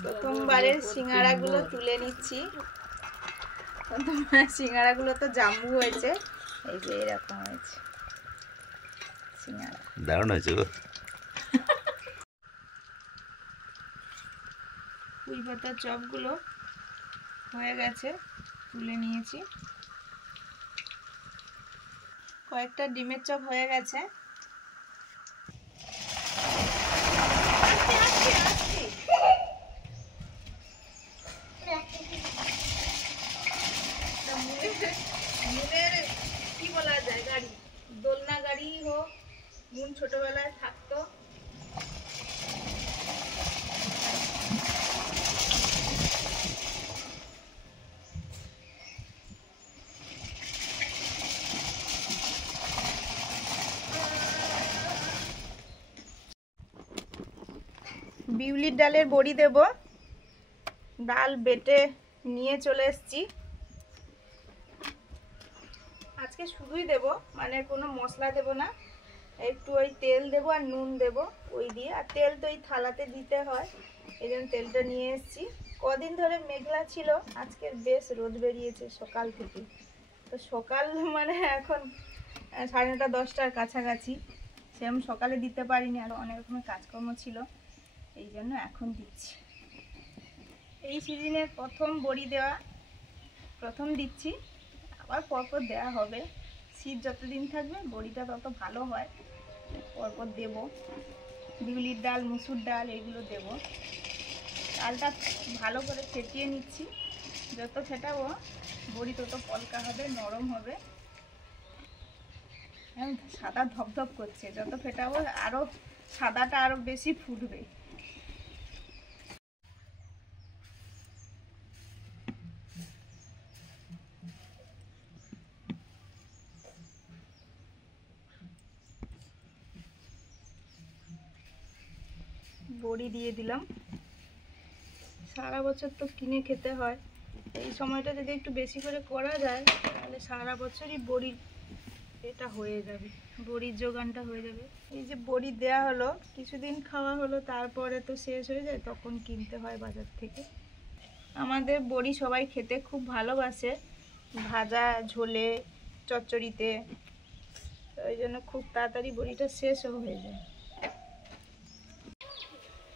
প্রথমবারের সিঙ্গাড়াগুলো তুলে নিচ্ছি। প্রথমবার সিঙ্গাড়াগুলো তো জাম্বু হয়েছে, এই যে এরকম হয়েছে সিঙ্গাড়া। দারুণ হয়েছে গো। পুঁই পাতার চপগুলো হয়ে গেছে, তুলে নিয়েছি। কয়েকটা ডিমের চপ হয়ে গেছে। কি বলা যায়, গাড়ি, দোলনা গাড়ি হোক, মন ছোটবেলায় থাকতো। বিউলির ডালের বড়ি দেব। ডাল বেটে নিয়ে চলে এসেছি। আজকে শুধুই দেব, মানে কোনো মশলা দেব না। একটু ওই তেল দেব আর নুন দেব ওই দিয়ে। আর তেল তো ওই থালাতে দিতে হয়, এই জন্য তেলটা নিয়ে এসেছি। কদিন ধরে মেঘলা ছিল, আজকে বেশ রোদ বেরিয়েছে সকাল থেকে। তো সকাল মানে এখন 9:30 10টার কাছাকাছি, সেরকম সকালে দিতে পারিনি, আরও অনেক রকমের কাজকর্ম ছিল, এই জন্য এখন দিচ্ছি। এই সিজনের প্রথম বড়ি দেওয়া, প্রথম দিচ্ছি, আবার পরপর দেওয়া হবে। শীত যতদিন থাকবে বড়িটা তত ভালো হয়, পরপর দেব। বিউলির ডাল, মুসুর ডাল এগুলো দেব। ডালটা ভালো করে ফেটিয়ে নিচ্ছি, যত ফেটাবো বড়ি তত পলকা হবে, নরম হবে। সাদা ধপধপ করছে, যত ফেটাবো আরও সাদাটা আরও বেশি ফুটবে। বড়ি দিয়ে দিলাম। সারা বছর তো কিনে খেতে হয়, এই সময়টা যদি একটু বেশি করে করা যায় তাহলে সারা বছরই বড়ির এটা হয়ে যাবে, বড়ির যোগানটা হয়ে যাবে। এই যে বড়ি দেয়া হলো, কিছুদিন খাওয়া হলো, তারপরে তো শেষ হয়ে যায়, তখন কিনতে হয় বাজার থেকে। আমাদের বড়ি সবাই খেতে খুব ভালোবাসে, ভাজা, ঝোলে, চচ্চড়িতে, ওই জন্য খুব তাড়াতাড়ি বড়িটা শেষও হয়ে যায়।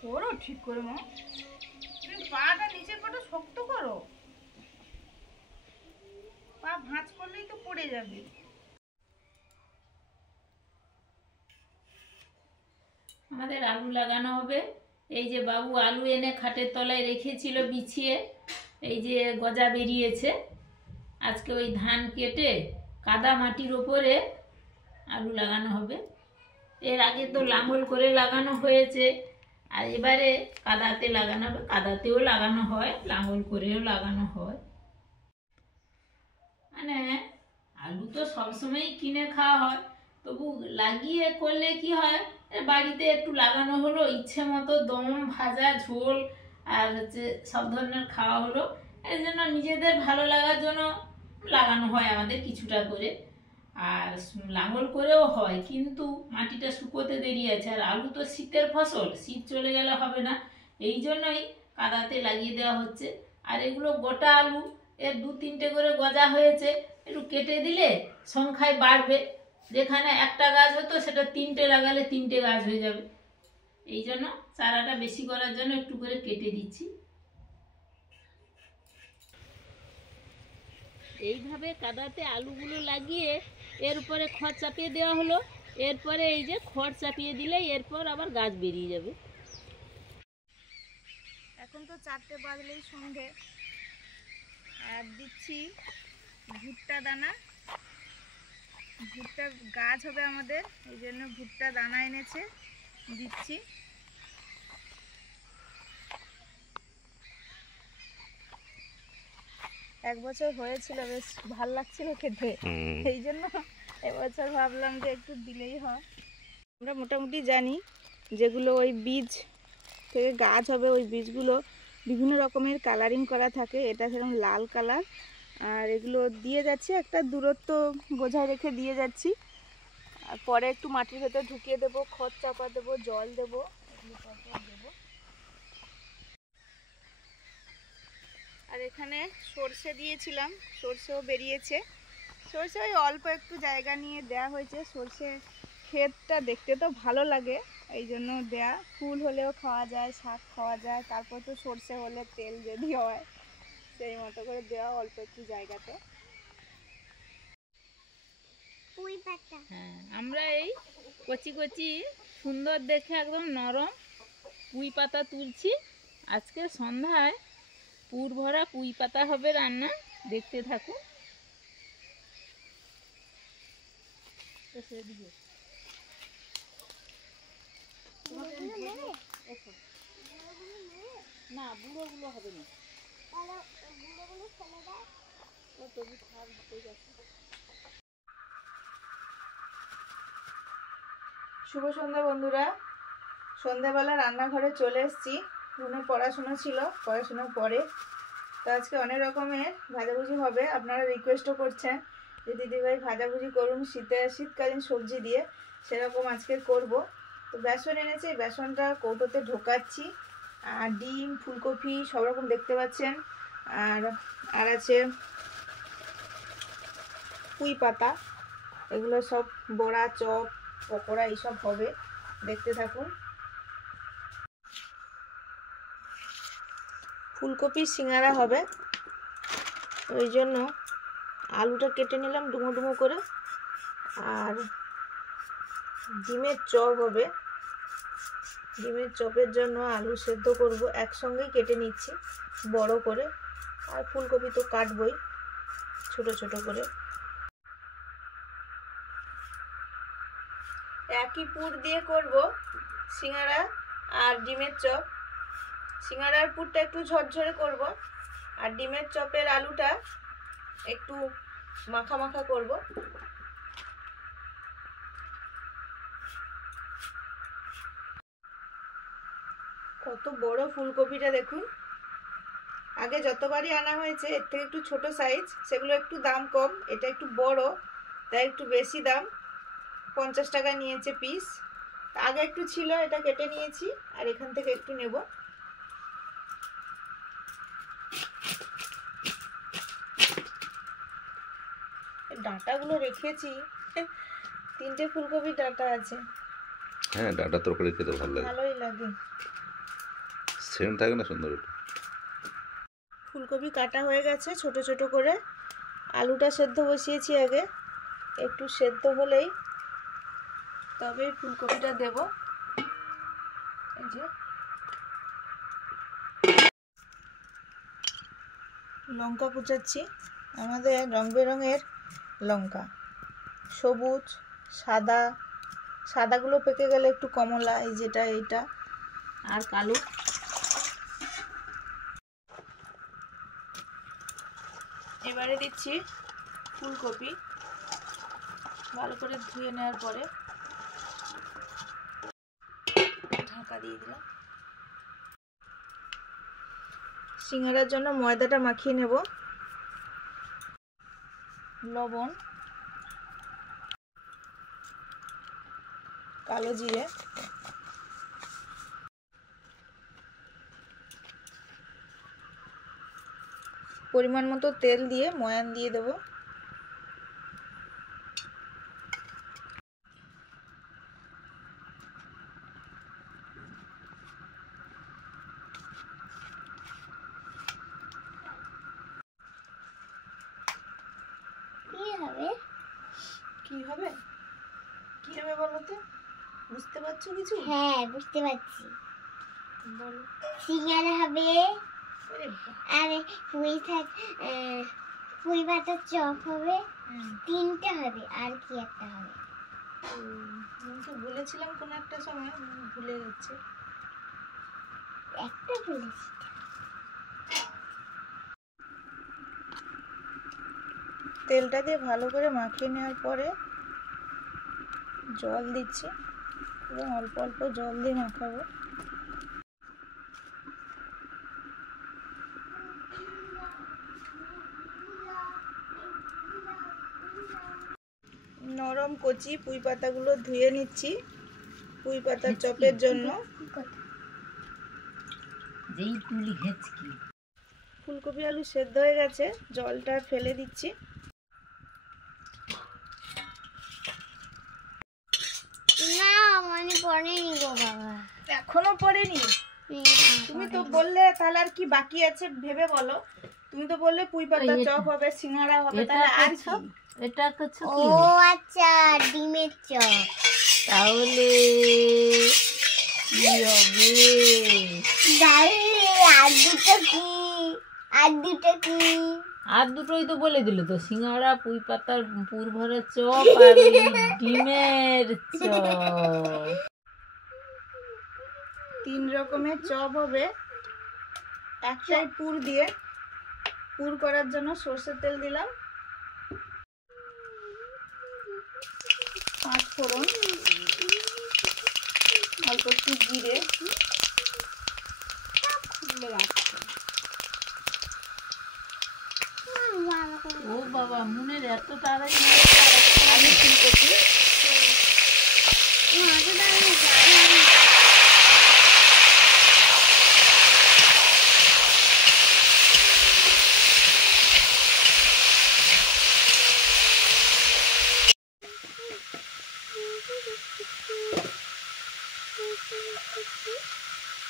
করো ঠিক করে মা, তুমি পাটা নিচের পাটা শক্ত করো, পা ভাঁজ করলেই তো পড়ে যাবে। আমাদের আলু লাগানো হবে। এই যে বাবু আলু এনে খাটের তলায় রেখেছিল বিছিয়ে, এই যে গজা বেরিয়েছে। আজকে ওই ধান কেটে কাদা মাটির ওপরে আলু লাগানো হবে। এর আগে তো লাঙল করে লাগানো হয়েছে, আর এবারে কাদাতে লাগানো হবে। কাদাতেও লাগানো হয়, লাঙল করেও লাগানো হয়। মানে আলু তো সবসময় কিনে খাওয়া হয়, তবু লাগিয়ে করলে কি হয়, বাড়িতে একটু লাগানো হলো, ইচ্ছে মতো দম, ভাজা, ঝোল আর হচ্ছে সব ধরনের খাওয়া হলো। এর জন্য নিজেদের ভালো লাগার জন্য লাগানো হয় আমাদের কিছুটা করে। আর লাঙল করেও হয়, কিন্তু মাটিটা শুকোতে দেরি আছে। আর আলু তো শীতের ফসল, শীত চলে গেলে হবে না, এই জন্যই কাদাতে লাগিয়ে দেওয়া হচ্ছে। আর এগুলো গোটা আলু, এর 2-3টে করে গজা হয়েছে, একটু কেটে দিলে সংখ্যায় বাড়বে। যেখানে একটা গাছ হতো সেটা 3টে লাগালে 3টে গাছ হয়ে যাবে। এই জন্য চারাটা বেশি করার জন্য একটু করে কেটে দিচ্ছি। এইভাবে কাদাতে আলুগুলো লাগিয়ে এর উপরে খড় চাপিয়ে দেওয়া হলো। এরপরে এই যে খড় চাপিয়ে দিলে এরপর আবার গাছ বেরিয়ে যাবে। এখন তো 4টে বাজলেই সন্ধে। আর দিচ্ছি ভুট্টা দানা। ভুট্টা গাছ হবে আমাদের, এই জন্য ভুট্টা দানা এনেছে, দিচ্ছি। এক বছর হয়েছিল, বেশ ভাল লাগছিল খেতে, এই জন্য এবছর ভাবলাম যে একটু দিলেই হয়। আমরা মোটামুটি জানি যেগুলো ওই বীজ থেকে গাছ হবে, ওই বীজগুলো বিভিন্ন রকমের কালারিং করা থাকে। এটা সেরকম লাল কালার। আর এগুলো দিয়ে যাচ্ছি, একটা দূরত্ব বোঝায় রেখে দিয়ে যাচ্ছি। আর পরে একটু মাটির ভেতর ঢুকিয়ে দেবো, খড় চাপা দেবো, জল দেবো, এগুলো পরপর দেবো। এখানে সর্ষে দিয়েছিলাম, সর্ষেও বেরিয়েছে। সর্ষে ওই অল্প একটু জায়গা নিয়ে দেয়া হয়েছে। সর্ষে ক্ষেতটা দেখতে তো ভালো লাগে, এই জন্য দেয়া। ফুল হলেও খাওয়া যায়, শাক খাওয়া যায়, তারপর তো সর্ষে হলে তেল যদি হয় সেই মতো করে দেওয়া অল্প একটু জায়গাতে। হ্যাঁ, আমরা এই কচি কচি সুন্দর দেখে একদম নরম পুঁই পাতা তুলছি। আজকে সন্ধ্যায় পুর ভরা পুঁই পাতা হবে রান্না, দেখতে থাকুন। না, বুড়োগুলো হবে না। শুভ সন্ধ্যা বন্ধুরা, সন্ধ্যাবেলা রান্নাঘরে চলে এসেছি। বোনের পড়াশোনা ছিল, পড়াশোনার পরে তো আজকে অনেক রকমের ভাজাভুজি হবে। আপনারা রিকোয়েস্টও করছেন যে দিদিভাই ভাজাভুজি করুন শীতকালীন সবজি দিয়ে, সেরকম আজকে করব। তো বেসন এনেছি, বেসনটা কৌটোতে ঢোকাচ্ছি। আর ডিম, ফুলকপি সব রকম দেখতে পাচ্ছেন। আর আছে পুঁই পাতা, এগুলো সব বড়া, চপ, পকোড়া এইসব হবে, দেখতে থাকুন। ফুলকপির সিঙ্গারা হবে, ওই জন্য আলুটা কেটে নিলাম ডুমো ডুমো করে। আর ডিমের চপ হবে, ডিমের চপের জন্য আলু সেদ্ধ করব, একসঙ্গেই কেটে নিচ্ছি বড় করে। আর ফুলকপি তো কাটবই ছোট ছোট করে। একই পুর দিয়ে করব সিঙ্গারা আর ডিমের চপ। সিঙ্গারার পুরটা একটু ঝরঝরে করব, আর ডিমের চপের আলুটা একটু মাখা মাখা করব। কত বড় ফুলকপিটা দেখুন। আগে যতবারই আনা হয়েছে এর থেকে একটু ছোট সাইজ, সেগুলো একটু দাম কম, এটা একটু বড় তাই একটু বেশি দাম, 50 টাকা নিয়েছে পিস। আগে একটু ছিল, এটা কেটে নিয়েছি আর এখান থেকে একটু নেব। ডাঁটাগুলো রেখেছি, 3টে ফুলকপির ডাঁটা আছে। হ্যাঁ, ডাঁটা তরকারি খেতে ভালো লাগে, ভালোই লাগে, সেন্ট থাকে না সুন্দর। ফুলকপি কাটা হয়ে গেছে ছোট ছোট করে। আলুটা সেদ্ধ বসিয়েছি আগে, একটু সেদ্ধ হলেই তবে ফুলকপিটা দেব। এই যে লঙ্কা কুচাচ্ছি, আমাদের রং বেরঙের লঙ্কা, সবুজ, সাদা, সাদাগুলো পেকে গেলে একটু কমলা, এই যেটা এইটা, আর কালো। এবারে দিচ্ছি ফুলকপি, ভালো করে ধুয়ে নেওয়ার পরে ঢাকা দিয়ে দিলাম। সিঙ্গারার জন্য ময়দাটা মাখিয়ে নেব। লবণ, কালো জিরে, পরিমাণ মতো তেল দিয়ে ময়ান দিয়ে দেব। কি হবে কি হবে বলো তো, বুঝতে পারছো কিছু? হ্যাঁ, বুঝতে পারছি। বলো। সিঙ্গারা হবে, আর পুঁই পাতার চপ হবে, 3টে হবে, আর কি একটা হবে। তো বলেছিলাম কোন একটা সময়, ভুলে যাচ্ছে। একটা বলেছি। তেলটা দিয়ে ভালো করে মাখিয়ে নেওয়ার পরে জল দিচ্ছি, এবং অল্প অল্প জল দিয়ে মাখাবো। নরম কচি পুঁই পাতাগুলো ধুয়ে নিচ্ছি পুঁই পাতার চপের জন্য। যেই তুলি হেঁচকি ফুলকপি আলু সেদ্ধ হয়ে গেছে, জলটা ফেলে দিচ্ছি। না মানে পড়েনি গো বাবা, এখনো পড়েনি? তুমি তো বললে, তাহলে আর কি বাকি আছে ভেবে বলো। তুমি তো বললে পুঁই পাতা চপ হবে, সিঙ্গারা হবে, তাহলে আর কি? এটা কিছু ও কি আচ্ছা ডিমের চপ। তাহলে কি হবে? আর দুটো কি, আর দুটো কি? আর দুটোই তো বলে দিল তো, সিঙ্গাড়া, পুঁই পাতার পুর ভরা চপ আর ওই ডিমের চপ। 3 রকমের চপ হবে। একটাই পুর দিয়ে, পুর করার জন্য সরষের তেল দিলাম, 5 ফোড়ন, অল্প একটু জিরে, ও বাবা, মনের এত তাড়াতাড়ি আলু, ফুলকপি,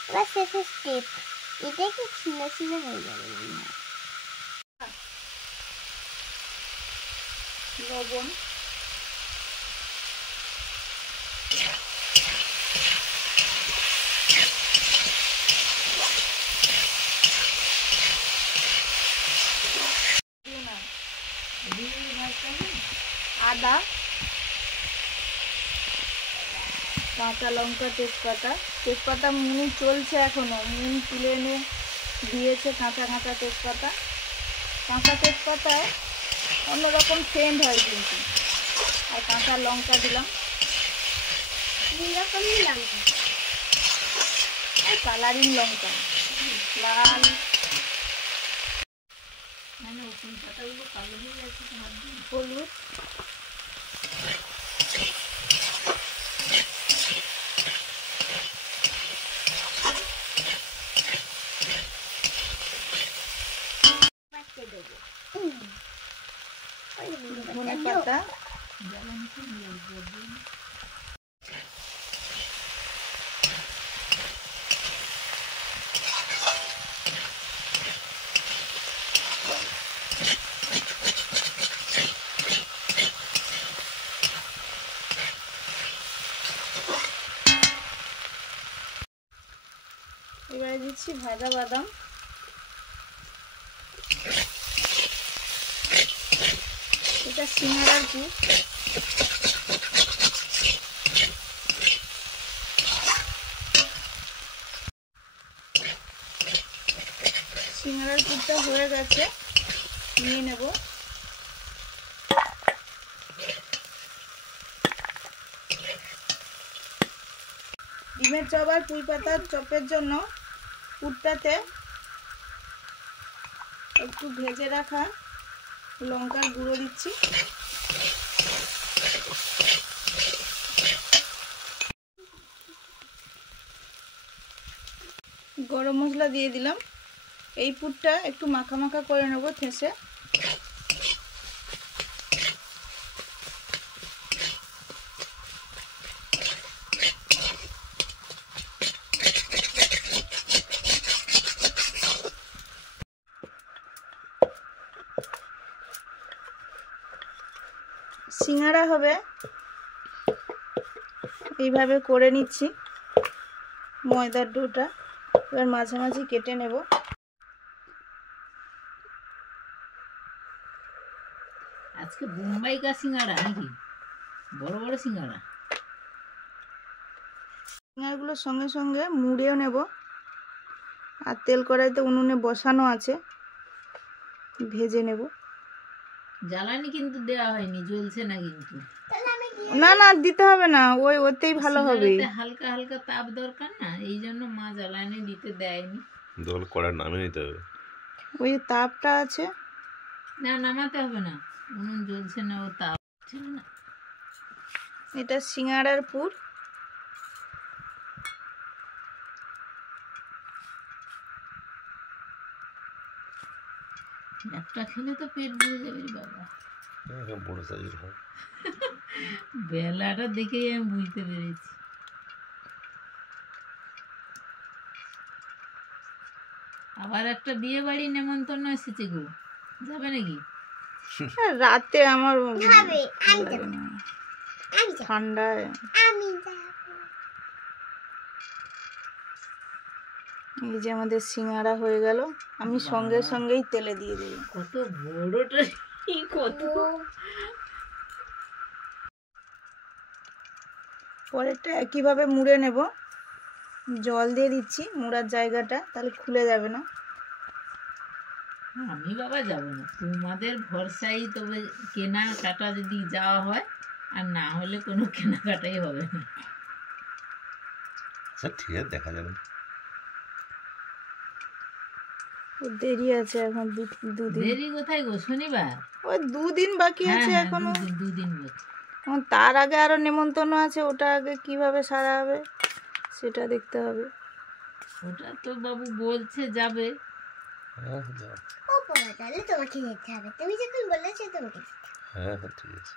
এবার শেষের স্টেপ, এটা কি ছিঁড়ে ছিঁড়ে হয়ে যাবে মনে হয়। লবণ, আদা, কাঁচা লঙ্কা, তেজপাতা। তেজপাতা মুন চলছে এখনো, মুন তুলে এনে দিয়েছে কাঁচা কাঁচা তেজপাতা। কাঁচা তেজপাতায় অন্যরকম সেন্ট হয় কিন্তু। আর কাঁচা লঙ্কা দিলাম, 2 রকমের লঙ্কা। আর কালারিং লঙ্কা, লাল। মানে পুঁই পাতাগুলো কালো হয়ে গেছে তোমার দিয়ে। হলুদ, পাতে দেবো। ধনে পাতা, এবারে দিচ্ছি ভাজা বাদাম, এটা সিঙ্গারার পুর। সিঙ্গারার পুরটা হয়ে গেছে, নিয়ে নেব। ডিমের চপ আর পুঁই পাতার চপের জন্য পুরটাতে একটু ভেজে রাখা লঙ্কার গুঁড়ো দিচ্ছি, গরম মশলা দিয়ে দিলাম। এই পুরটা একটু মাখা মাখা করে নেব ঠেসে। সিঙ্গারা হবে, এইভাবে করে নিচ্ছি ময়দার ডোটা। এবার মাঝামাঝি কেটে নেব। আজকে বোম্বাই কা সিঙ্গাড়া নাকি, বড় বড় সিঙ্গাড়া। সিঙ্গারাগুলো সঙ্গে সঙ্গে মুড়েও নেব। আর তেল কড়াইতে উনুনে বসানো আছে, ভেজে নেব। জ্বালানি কিন্তু দেওয়া হয়নি, জ্বলছে না কিন্তু। না না দিতে হবে না, ওই ওতেই ভালো হবে। সিঙ্গাড়াতে হালকা হালকা তাপ দরকার না, এই জন্য মা জ্বালানি দিতে দেয়নি। দোল কড়ার নামে নিতে হবে। ওই তাপটা আছে। না, নামাতে হবে না, উনুন জ্বলছে না, ও তাপ ছিল না। এটা সিঙ্গারার পুর। একটা খেলে তো পেট ভরে যাবে রে বাবা। হ্যাঁ, বড় সাইজের হয়। বেলাটা দেখেই আমি বুঝতে পেরেছি। আবার একটা বিয়ে বাড়ি নেমন্তন্ন এসেছে গো, যাবে নাকি? রাতে আমার খাবে আমি ভালো লাগে যাবো না, আমি যাবো ঠান্ডায়। আমি যাবো এই যে আমাদের সিঙ্গারা হয়ে গেল, আমি সঙ্গে সঙ্গেই তেলে দিয়ে দিই। কত বড়টা, কত পরেরটা একইভাবে মুড়ে নেব, জল দিয়ে দিচ্ছি মুড়ার জায়গাটা, তাহলে খুলে যাবে না। আমি বাবা যাবো না, তোমাদের ভরসাই তবে কেনাকাটা যদি যাওয়া হয়, আর না হলে কোনো কেনাকাটাই হবে না। আচ্ছা ঠিক আছে, দেখা যাবে। ওর দেরি আছে এখন, দুদিন। দেরি কোথায় গো, শনিবার? ওই 2 দিন বাকি হ্যাঁ আছে হ্যাঁ, এখনো। দুদিন বাকি। এখন তার আগে আরো নেমন্তন্ন আছে, ওটা আগে কিভাবে সারা হবে সেটা দেখতে হবে। ওটা তো বাবু বলছে যাবে। হ্যাঁ যাও। ও বাবা তাহলে তোমাকে যেতে হবে, তুমি যখন বলেছো তোমাকে যেতে হবে। হ্যাঁ হ্যাঁ ঠিক আছে।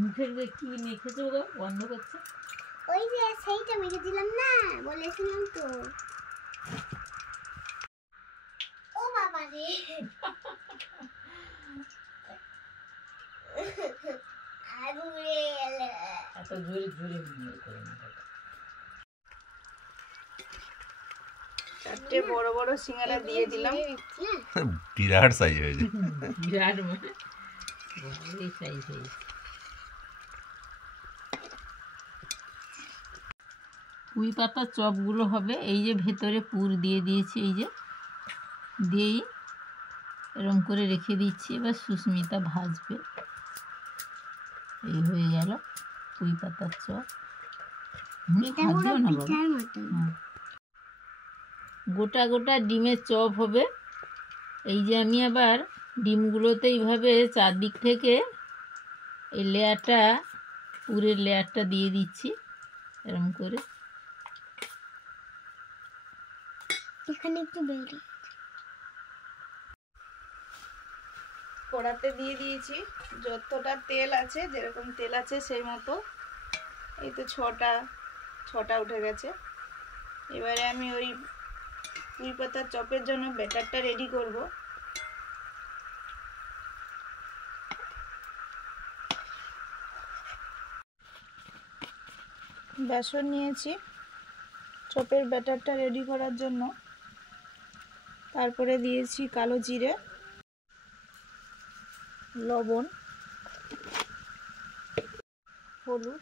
মুখের কি মেখেছো গো, বন্ধ করছে? ওই যে সেইটা মেখে দিলাম না, বলেছিলাম তো। ও বাবা রে আর উড়ে এলে। এত জোরে জোরে মনে করে না। 4টে বড় বড় সিঙ্গারা দিয়ে দিলাম। বিরাট সাইজ হয়েছে। বিরাট মানে বড়ই সাইজ হয়েছে। পুঁই পাতার চপগুলো হবে, এই যে ভেতরে পুর দিয়ে দিয়েছি, এই যে দিয়েই এরকম করে রেখে দিচ্ছি। এবার সুস্মিতা ভাজবে। এই হয়ে গেল পুঁই পাতার চপ। এটা হাত পুরো দিও না বাবা। পিঠার মতন। হ্যাঁ। গোটা গোটা ডিমের চপ হবে। এই যে আমি আবার ডিমগুলোতে এইভাবে চারদিক থেকে এই লেয়ারটা, পুরের লেয়ারটা দিয়ে দিচ্ছি এরকম করে। এখানে একটু বেরি কড়াতে দিয়ে দিয়েছি যতটা তেল আছে, যেরকম তেল আছে সেই মতো। এই তো ছটা উঠে গেছে। এবারে আমি ওই পুঁই পাতার চপের জন্য ব্যাটারটা রেডি করব। বেসন নিয়েছি চপের ব্যাটারটা রেডি করার জন্য। তারপরে দিয়েছি কালো জিরে, লবণ, হলুদ,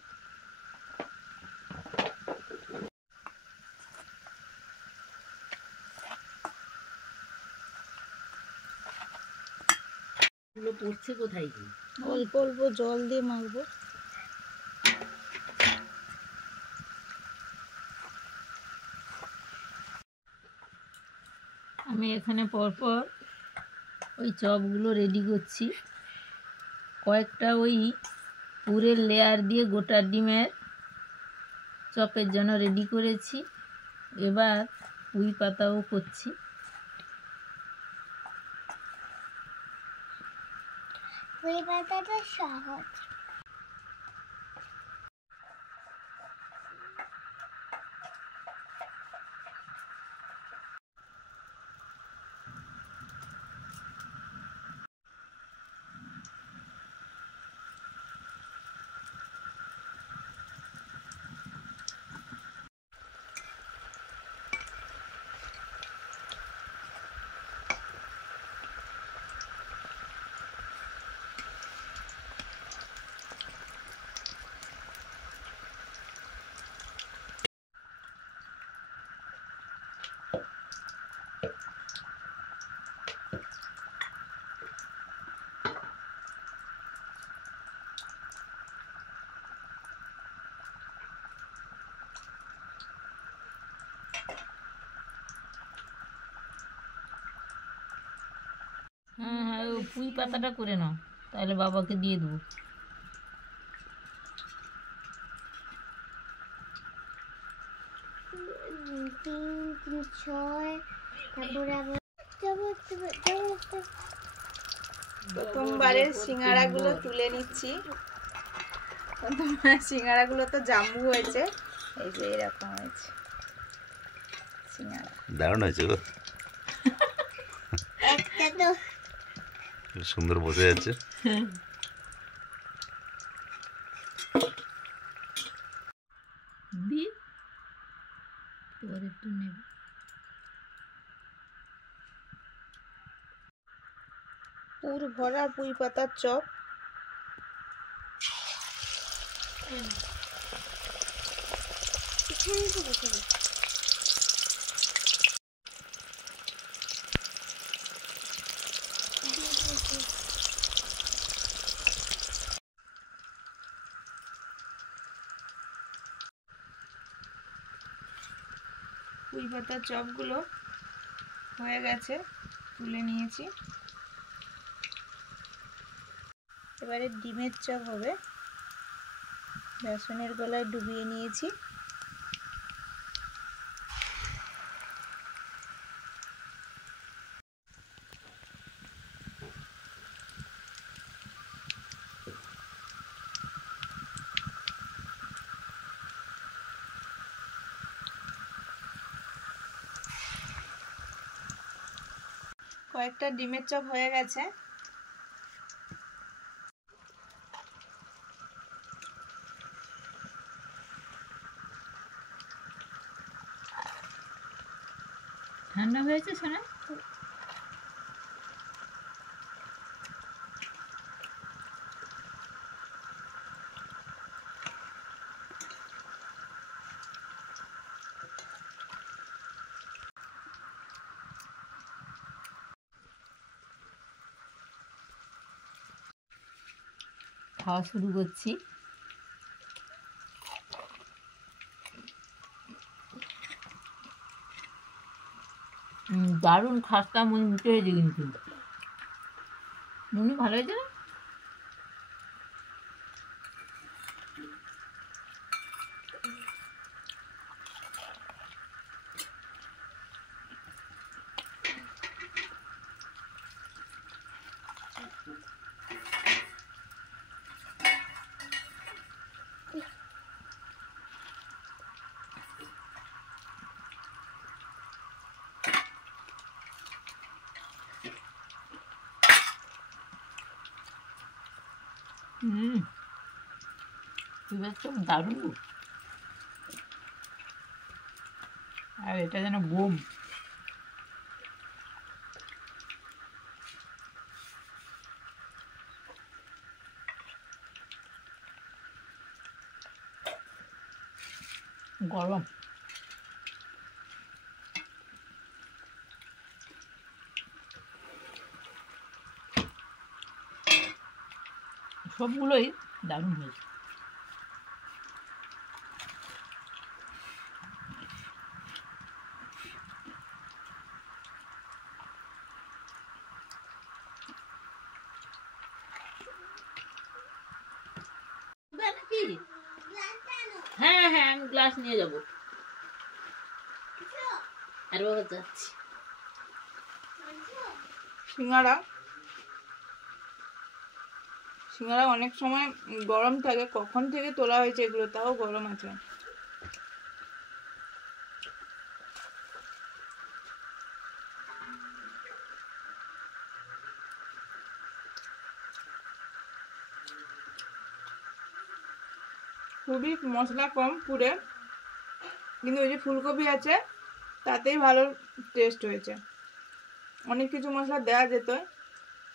এগুলো পড়ছে কোথায় কি? অল্প অল্প জল দিয়ে মাখবো। আমি এখানে পরপর ওই চপগুলো রেডি করছি। কয়েকটা ওই পুরের লেয়ার দিয়ে গোটা ডিমের চপের জন্য রেডি করেছি। এবার পুঁই পাতাও করছি। পুঁই পাতাটা সহজ। পুঁই পাতাটা করে নাও, তাহলে বাবাকে দিয়ে দেবো। তিন তিন ছয়, তারপরে আবার প্রথমবারের সিঙ্গাড়াগুলো তুলে নিচ্ছি। প্রথমবার সিঙ্গাড়াগুলো তো জাম্বু হয়েছে, এই যে এরকম হয়েছে সিঙ্গাড়া। দারুণ হয়েছে গো, একটা তো খুব সুন্দর বসে যাচ্ছে। দি এবার একটু নেব। পুর ভরা পুঁই পাতার চপ। এখানে তো বসে গেছে। পুঁই পাতার চপগুলো হয়ে গেছে, তুলে নিয়েছি। এবারে ডিমের চপ হবে, বেসনের গলায় ডুবিয়ে নিয়েছি। কয়েকটা ডিমের চপ হয়ে গেছে। ঠান্ডা হয়েছে সোনা? খাওয়া শুরু করছি। দারুণ খাস্তা মুচমুচে হয়েছে কিন্তু। নুনু ভালো হয়েছে না? এবার তো দারুণ। আর এটা যেন বোম। গরম। সবগুলোই দারুণ হয়েছে। হ্যাঁ হ্যাঁ, আমি গ্লাস নিয়ে যাবো। আর বাবা যাচ্ছি। সিঙ্গাড়া অনেক সময় গরম থাকে, কখন থেকে তোলা হয়েছে এগুলো, তাও গরম আছে। খুবই মশলা কম পুরে, কিন্তু ওই যে ফুলকপি আছে তাতেই ভালো টেস্ট হয়েছে। অনেক কিছু মশলা দেওয়া যেত,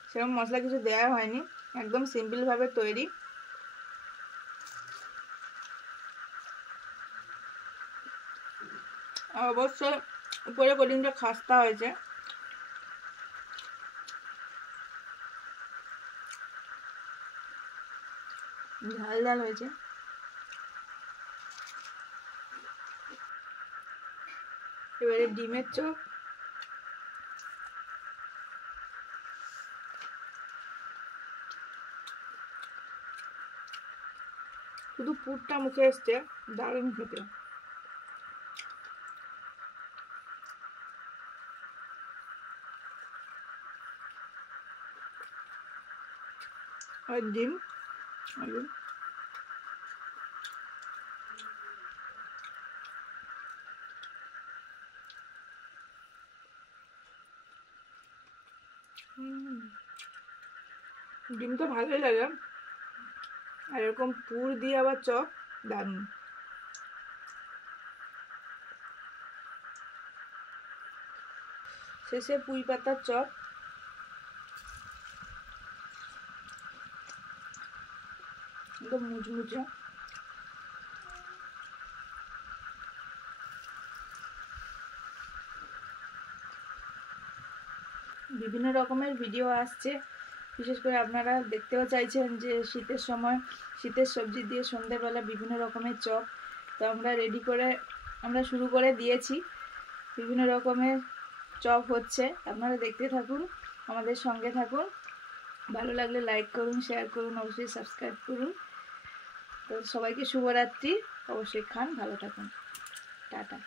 সেরকম মশলা কিছু দেওয়া হয়নি, একদম সিম্পল ভাবে তৈরি। অবশ্যই উপরে কোটিংটা খাস্তা হয়েছে। ঝাল ঝাল হয়েছে। এবারে ডিমের চপ। শুধু পুরটা মুখে এসছে, দারুণ খেতে। আর ডিম, আলু। ডিম তো ভালোই লাগে, আর এরকম পুর দিয়ে আবার চপ, দারুণ। শেষে পুঁই পাতার চপ। একদম মুচমুচে। বিভিন্ন রকমের ভিডিও আসছে, বিশেষ করে আপনারা দেখতেও চাইছেন যে শীতের সময় শীতের সবজি দিয়ে সন্ধ্যেবেলা বিভিন্ন রকমের চপ। তো আমরা শুরু করে দিয়েছি, বিভিন্ন রকমের চপ হচ্ছে। আপনারা দেখতে থাকুন, আমাদের সঙ্গে থাকুন। ভালো লাগলে লাইক করুন, শেয়ার করুন, অবশ্যই সাবস্ক্রাইব করুন। তো সবাইকে শুভরাত্রি। অবশ্যই খান, ভালো থাকুন, টাটা।